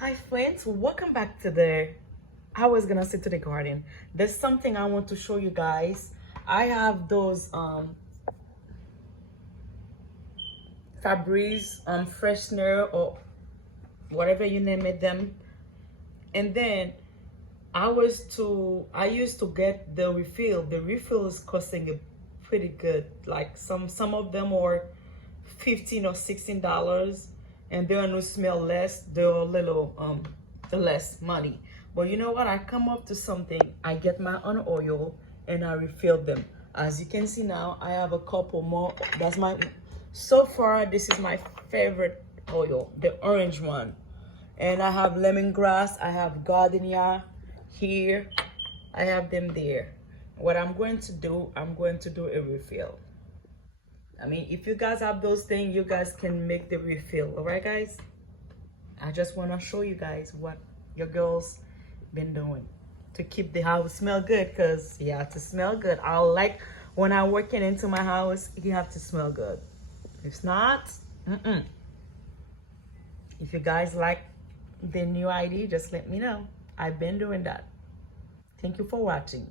Hi friends, welcome back to the I was gonna say to the garden. There's something I want to show you guys. I have those Febreze freshener or whatever you name it them. And then I used to get the refill. The refill is costing a pretty good. Like some of them are $15 or $16, and they're no smell less. They're a little less money. But you know what? I come up to something. I get my own oil and I refill them. As you can see now, I have a couple more. That's my so far. This is my favorite oil, the orange one. And I have lemongrass. I have gardenia here. I have them there. What I'm going to do, I'm going to do a refill. I mean, if you guys have those things, you guys can make the refill. All right, guys? I just want to show you guys what your girls been doing to keep the house smell good. Because, yeah, to smell good. I like when I'm working into my house, you have to smell good. If not, If you guys like the new ID, just let me know. I've been doing that. Thank you for watching.